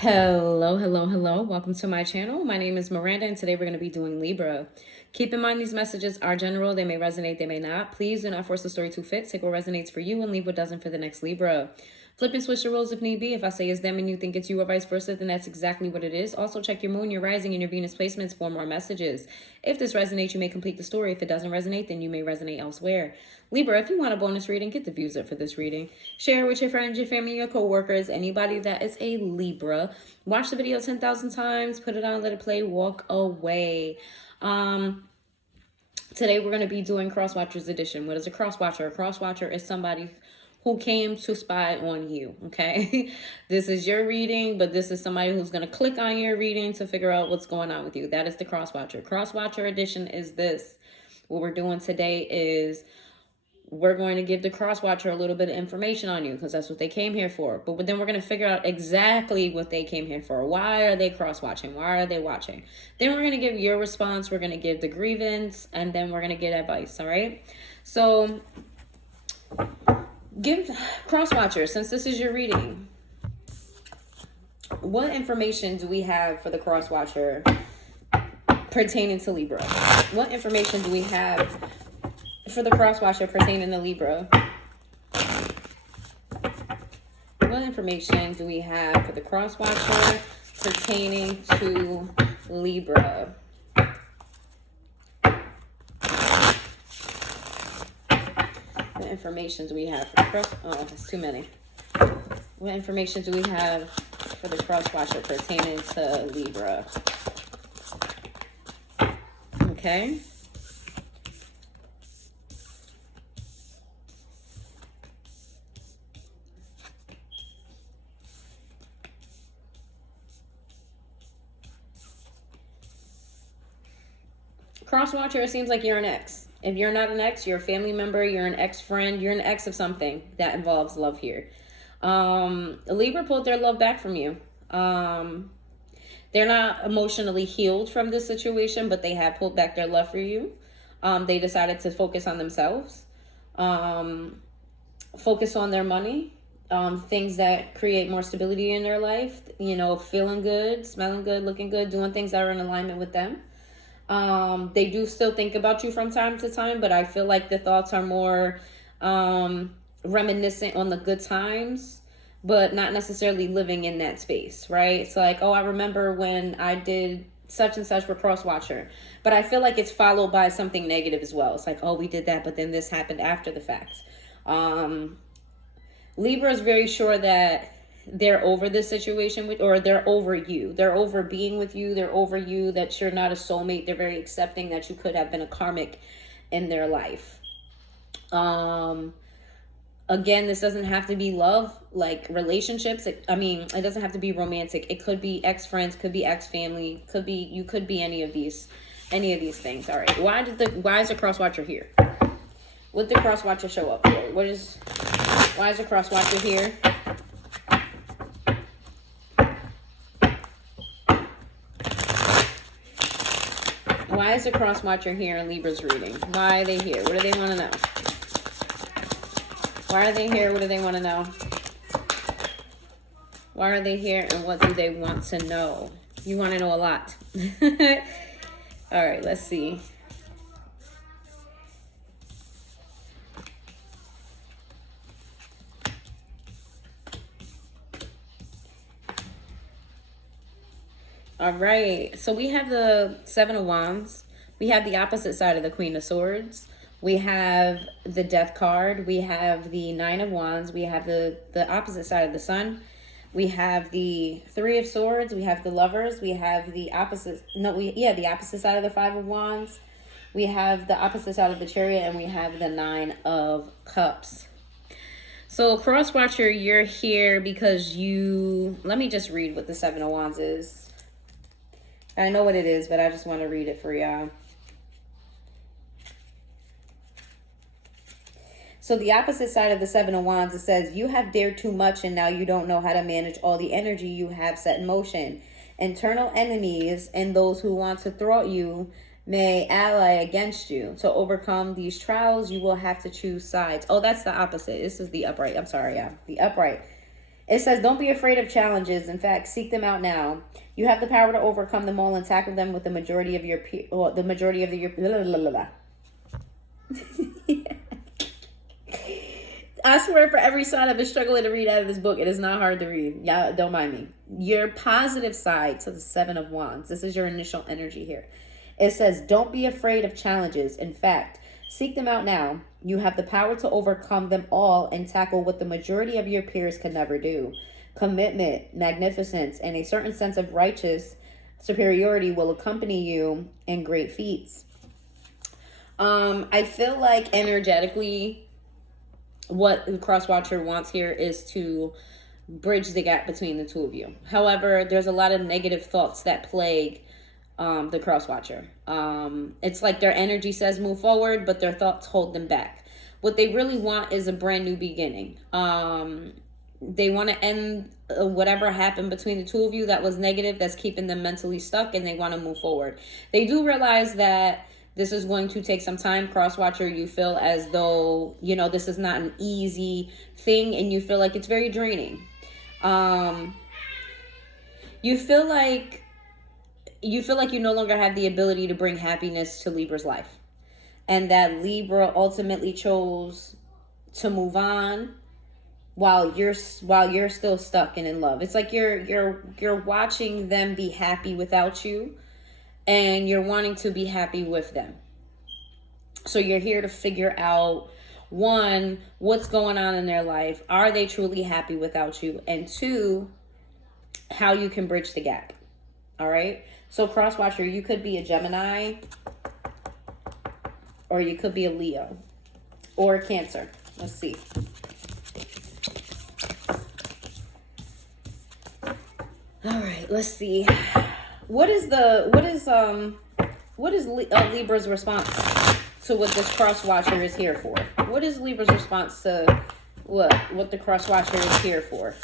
Hello, hello, hello. Welcome to my channel. My name is Miranda, and today we're going to be doing Libra. Keep in mind these messages are general. They may resonate, they may not. Please do not force the story to fit. Take what resonates for you and leave what doesn't for the next Libra. Flip and switch the roles if need be. If I say it's them and you think it's you or vice versa, then that's exactly what it is. Also, check your moon, your rising, and your Venus placements for more messages. If this resonates, you may complete the story. If it doesn't resonate, then you may resonate elsewhere. Libra, if you want a bonus reading, get the views up for this reading. Share with your friends, your family, your co-workers, anybody that is a Libra. Watch the video 10,000 times, put it on, let it play, walk away. Today we're going to be doing Crosswatcher's edition. What is a Crosswatcher? A Crosswatcher is somebody who came to spy on you, okay? This is your reading, but this is somebody who's going to click on your reading to figure out what's going on with you. That is the Crosswatcher. Crosswatcher edition is this. What we're doing today is we're going to give the Crosswatcher a little bit of information on you because that's what they came here for. But then we're going to figure out exactly what they came here for. Why are they cross-watching? Why are they watching? Then we're going to give your response. We're going to give the grievance, and then we're going to get advice, all right? So give Crosswatcher, since this is your reading, what information do we have for the Crosswatcher pertaining to Libra? What information do we have for the Crosswatcher pertaining to Libra? What information do we have for the Crosswatcher pertaining to Libra? What information do we have for the cross? Oh, that's too many. What information do we have for the Crosswatcher pertaining to Libra? Okay. Crosswatcher, it seems like you're an ex. If you're not an ex, you're a family member, you're an ex-friend, you're an ex of something that involves love here. Libra pulled their love back from you. They're not emotionally healed from this situation, but they have pulled back their love for you. They decided to focus on themselves, focus on their money, things that create more stability in their life, you know, feeling good, smelling good, looking good, doing things that are in alignment with them. They do still think about you from time to time, but I feel like the thoughts are more reminiscent on the good times, but not necessarily living in that space, right? It's like, oh, I remember when I did such and such with Crosswatcher, but I feel like it's followed by something negative as well. It's like, oh, we did that, but then this happened after the fact. Libra is very sure that they're over this situation with, or they're over you. They're over being with you. They're over you, that you're not a soulmate. They're very accepting that you could have been a karmic in their life. Again, this doesn't have to be love, like relationships. It doesn't have to be romantic. It could be ex-friends, could be ex-family, you could be any of these things. All right. Why is the Crosswatcher here? What did the Crosswatcher show up for? Why is the Crosswatcher here? Why is the Crosswatcher here in Libra's reading? Why are they here? What do they want to know? Why are they here? What do they want to know? Why are they here and what do they want to know? You want to know a lot. All right, let's see. All right, so we have the Seven of Wands. We have the opposite side of the Queen of Swords. We have the Death card. We have the Nine of Wands. We have the opposite side of the Sun. We have the Three of Swords. We have the Lovers. We have the opposite side of the Five of Wands. We have the opposite side of the Chariot, and we have the Nine of Cups. So Crosswatcher, you're here because let me just read what the Seven of Wands is. I know what it is, but I just want to read it for y'all. So the opposite side of the Seven of Wands, it says, you have dared too much and now you don't know how to manage all the energy you have set in motion. Internal enemies and those who want to thwart you may ally against you. To overcome these trials, you will have to choose sides. Oh, that's the opposite. This is the upright. I'm sorry, yeah. The upright. It says, don't be afraid of challenges. In fact, seek them out now. You have the power to overcome them all and tackle them with the majority of your the majority of your blah, blah, blah, blah. I swear, for every side I've been struggling to read out of this book, it is not hard to read. Y'all don't mind me. Your positive side to the Seven of Wands. This is your initial energy here. It says, don't be afraid of challenges. In fact, seek them out now. You have the power to overcome them all and tackle what the majority of your peers can never do. Commitment, magnificence, and a certain sense of righteous superiority will accompany you in great feats. I feel like energetically, what the Crosswatcher wants here is to bridge the gap between the two of you. However, there's a lot of negative thoughts that plague the Crosswatcher. It's like their energy says move forward, but their thoughts hold them back. What they really want is a brand new beginning. They want to end whatever happened between the two of you that was negative, that's keeping them mentally stuck, and they want to move forward. They do realize that this is going to take some time. Crosswatcher, you feel as though, you know, this is not an easy thing, and you feel like it's very draining. You feel like you no longer have the ability to bring happiness to Libra's life, and that Libra ultimately chose to move on while you're still stuck and in love. It's like you're watching them be happy without you, and you're wanting to be happy with them. So you're here to figure out, one, what's going on in their life. Are they truly happy without you? And two, how you can bridge the gap. All right? So Crosswatcher, you could be a Gemini, or you could be a Leo, or a Cancer. Let's see. All right, let's see. What is Libra's response to what this Crosswatcher is here for? What is Libra's response to what the Crosswatcher is here for?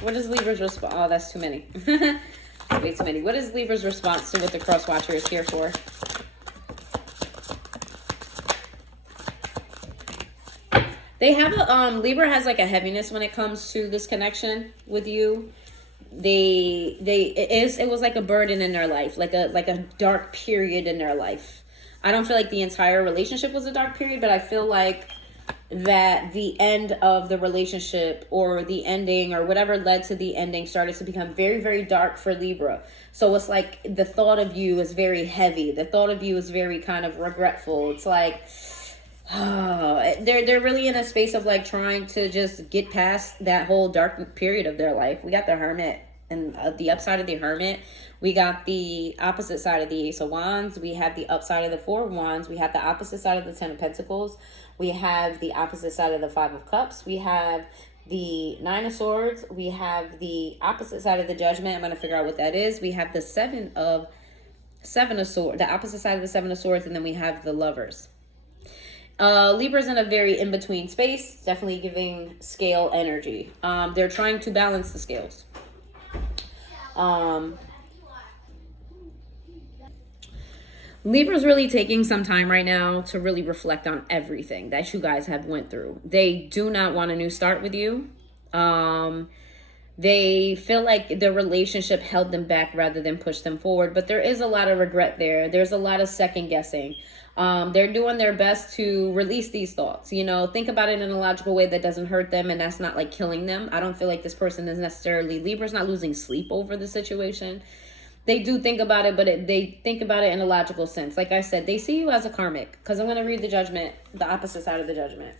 What is Libra's response? Oh, that's too many. Way too many. What is Libra's response to what the Crosswatcher is here for? They have a Libra has like a heaviness when it comes to this connection with you. It was like a burden in their life, like a dark period in their life. I don't feel like the entire relationship was a dark period, but I feel like that the end of the relationship, or the ending, or whatever led to the ending, started to become very, very dark for Libra. So it's like the thought of you is very heavy. The thought of you is very kind of regretful. It's like, they're really in a space of like trying to just get past that whole dark period of their life. We got the Hermit, and the upside of the Hermit. We got the opposite side of the Ace of Wands. We have the upside of the Four of Wands. We have the opposite side of the Ten of Pentacles. We have the opposite side of the Five of Cups. We have the Nine of Swords. We have the opposite side of the Judgment. I'm going to figure out what that is. We have the Seven of Swords, the opposite side of the Seven of Swords, and then we have the Lovers. Libra's in a very in-between space, definitely giving scale energy. They're trying to balance the scales. Libra's really taking some time right now to really reflect on everything that you guys have went through. They do not want a new start with you. They feel like the relationship held them back rather than push them forward, but there is a lot of regret there. There's a lot of second guessing. They're doing their best to release these thoughts. You know, think about it in a logical way that doesn't hurt them, and that's not like killing them. I don't feel like this person is necessarily, Libra's not losing sleep over the situation. They do think about it, but they think about it in a logical sense. Like I said, they see you as a karmic, because I'm going to read the Judgment, the opposite side of the Judgment.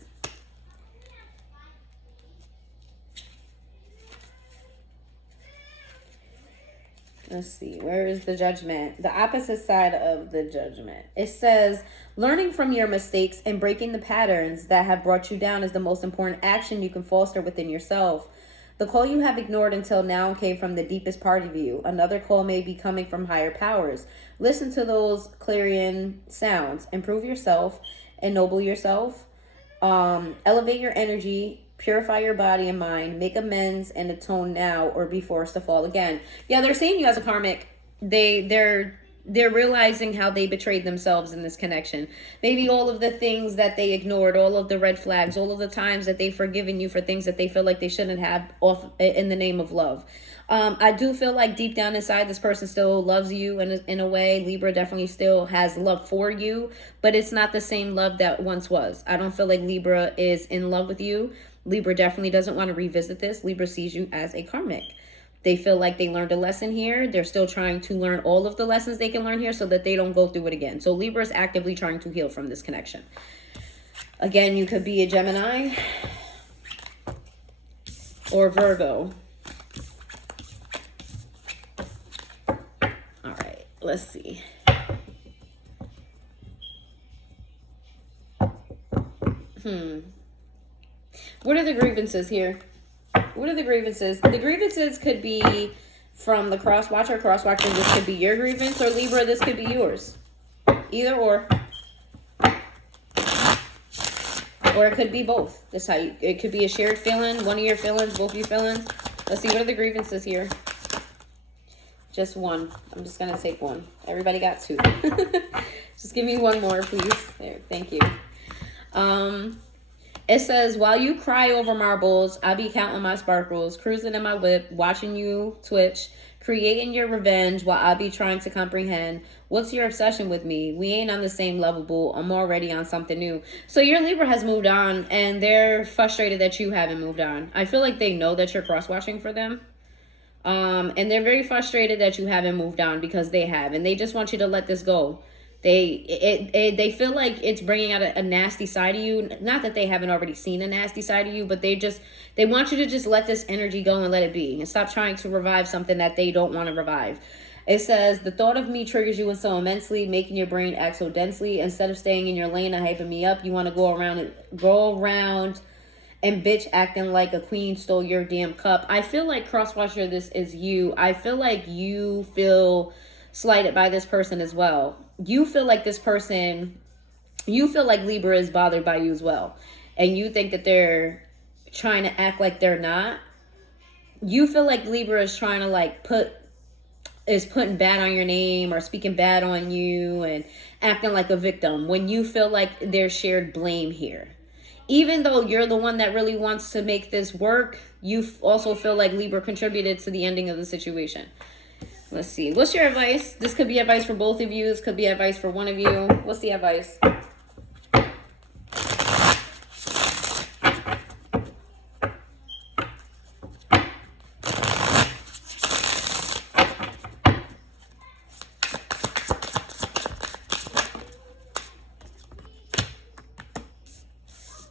Let's see, where is the Judgment? The opposite side of the Judgment. It says, learning from your mistakes and breaking the patterns that have brought you down is the most important action you can foster within yourself. The call you have ignored until now came from the deepest part of you. Another call may be coming from higher powers. Listen to those clarion sounds. Improve yourself, ennoble yourself, elevate your energy, purify your body and mind, make amends and atone now, or be forced to fall again. Yeah, they're seeing you as a karmic. they're realizing how they betrayed themselves in this connection. Maybe all of the things that they ignored, all of the red flags, all of the times that they've forgiven you for things that they feel like they shouldn't have off in the name of love. I do feel like deep down inside, this person still loves you in a way. Libra definitely still has love for you, but it's not the same love that once was. I don't feel like Libra is in love with you. Libra definitely doesn't want to revisit this. Libra sees you as a karmic. They feel like they learned a lesson here. They're still trying to learn all of the lessons they can learn here so that they don't go through it again. So Libra is actively trying to heal from this connection. Again, you could be a Gemini or Virgo. All right, let's see. What are the grievances here? What are the grievances? The grievances could be from the Crosswatcher. Crosswatcher, this could be your grievance, or Libra, this could be yours. Either or. Or it could be both. This how it could be a shared feeling, one of your feelings, both of your feelings. Let's see, what are the grievances here? Just one. I'm just going to take one. Everybody got two. Just give me one more, please. There, thank you. It says, while you cry over marbles, I be counting my sparkles, cruising in my whip, watching you twitch, creating your revenge while I be trying to comprehend. What's your obsession with me? We ain't on the same level, boo. I'm already on something new. So your Libra has moved on, and they're frustrated that you haven't moved on. I feel like they know that you're cross-watching for them. And they're very frustrated that you haven't moved on because they have. And they just want you to let this go. They feel like it's bringing out a nasty side of you. Not that they haven't already seen a nasty side of you, but they want you to just let this energy go and let it be. And stop trying to revive something that they don't want to revive. It says, the thought of me triggers you so immensely, making your brain act so densely. Instead of staying in your lane and hyping me up, you want to go around and bitch acting like a queen stole your damn cup. I feel like, Crosswatcher, this is you. I feel like you feel slighted by this person as well. You feel like Libra is bothered by you as well. And you think that they're trying to act like they're not. You feel like Libra is trying to putting bad on your name or speaking bad on you and acting like a victim when you feel like there's shared blame here. Even though you're the one that really wants to make this work, you also feel like Libra contributed to the ending of the situation. Let's see. What's your advice? This could be advice for both of you. This could be advice for one of you. What's the advice?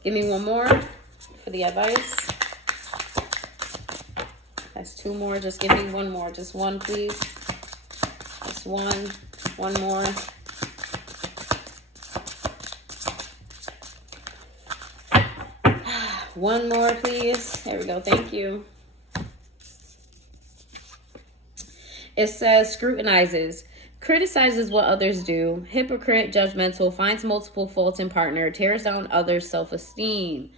Give me one more for the advice. That's two more. Just give me one more. Just one, please. Just one. One more. One more, please. There we go. Thank you. It says, scrutinizes, criticizes what others do, hypocrite, judgmental, finds multiple faults in partner, tears down others' self-esteem.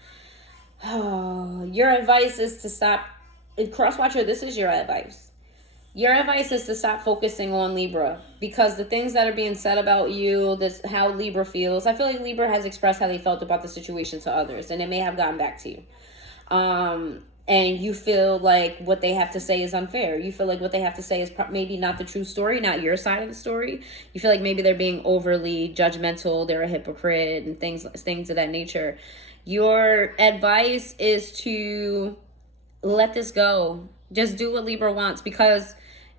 Oh, your advice is to stop. Crosswatcher, this is your advice. Your advice is to stop focusing on Libra, because the things that are being said about you, this how Libra feels. I feel like Libra has expressed how they felt about the situation to others, and it may have gotten back to you. And you feel like what they have to say is unfair. You feel like what they have to say is maybe not the true story, not your side of the story. You feel like maybe they're being overly judgmental, they're a hypocrite, and things of that nature. Your advice is to let this go. Just do what Libra wants, because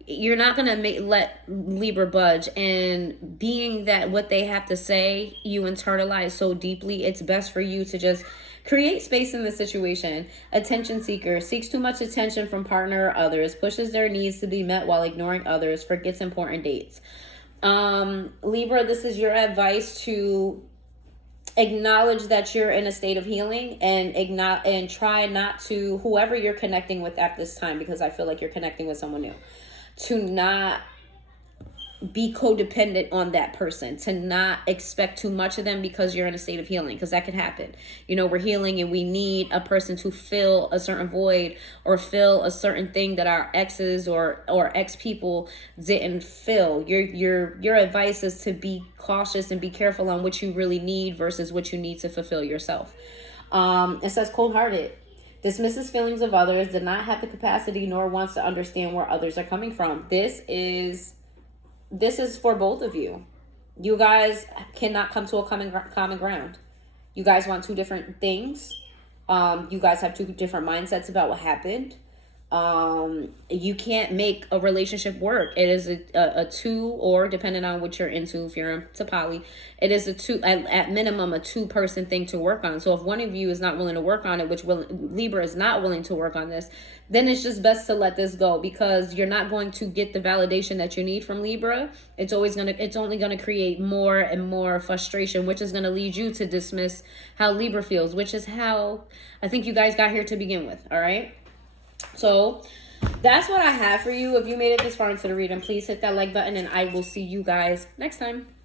you're not going to let Libra budge. And being that what they have to say, you internalize so deeply, it's best for you to just create space in the situation. Attention seeker, seeks too much attention from partner or others, pushes their needs to be met while ignoring others, forgets important dates. Libra, this is your advice to acknowledge that you're in a state of healing, and try not to, whoever you're connecting with at this time, because I feel like you're connecting with someone new, to not be codependent on that person, to not expect too much of them because you're in a state of healing, because that could happen. You know, we're healing and we need a person to fill a certain void or fill a certain thing that our exes or ex people didn't fill. Your advice is to be cautious and be careful on what you really need versus what you need to fulfill yourself. It says cold-hearted. Dismisses feelings of others, did not have the capacity nor wants to understand where others are coming from. This is for both of you. You guys cannot come to a common ground. You guys want two different things. You guys have two different mindsets about what happened. You can't make a relationship work. It is a two, or depending on what you're into, if you're into poly, it is a two, at minimum, a 2-person thing to work on. So if one of you is not willing to work on it, which Libra is not willing to work on this, then it's just best to let this go, because you're not going to get the validation that you need from Libra. It's only gonna create more and more frustration, which is gonna lead you to dismiss how Libra feels, which is how I think you guys got here to begin with. All right. So that's what I have for you. If you made it this far into the reading, please hit that like button, and I will see you guys next time.